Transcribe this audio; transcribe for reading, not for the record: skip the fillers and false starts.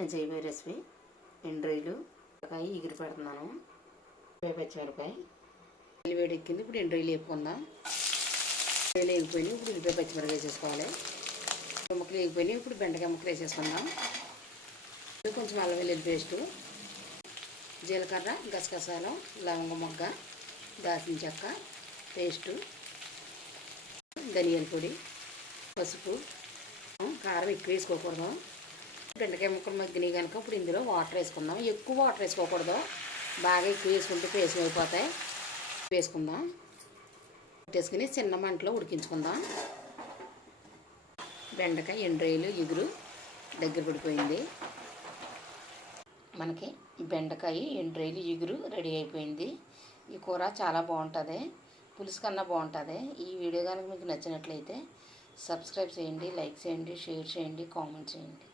నేను చేయబోయే రెసిపీ ఎండ్రాయిలు ఎగిరి పెడుతున్నాను. పచ్చిమిరపకాయ వేడి ఎక్కింది. ఇప్పుడు ఎండ్రాయిలు వేపుకుందాం. ఎండ్రాయిలు వేగిపోయినాయి. ఇప్పుడు ఉల్లిపాయ పచ్చిమిరపకాయ వేసేసుకోవాలి. ముక్కలు వేగిపోయినాయి. ఇప్పుడు బెండకాయ ముక్కలు వేసేసుకుందాం. కొంచెం అల్లం వెల్లుల్లి పేస్టు, జీలకర్ర, గసగసాలు, లవంగ మొగ్గ, దాల్చిన చెక్క పేస్టు, ధనియాల పొడి, పసుపు, కారం ఎక్కువ వేసుకోకూడదు. బెండకాయ ముక్కలు మగ్గినాయి కనుక ఇప్పుడు ఇందులో వాటర్ వేసుకుందాం. ఎక్కువ వాటర్ వేసుకోకూడదు, బాగా ఎక్కువ వేసుకుంటే పేస్ట్ అయిపోతాయి. వేసుకుందాం. వేసుకుని చిన్న మంటలో ఉడికించుకుందాం. బెండకాయ ఎండ్రాయిలు ఎగురు దగ్గర పడిపోయింది. మనకి బెండకాయ ఎండ్రాయిలు ఎగురు రెడీ అయిపోయింది. ఈ కూర చాలా బాగుంటుంది, పులుసు కన్నా బాగుంటుంది. ఈ వీడియో కనుక మీకు నచ్చినట్లయితే సబ్స్క్రైబ్ చేయండి, లైక్ చేయండి, షేర్ చేయండి, కామెంట్ చేయండి.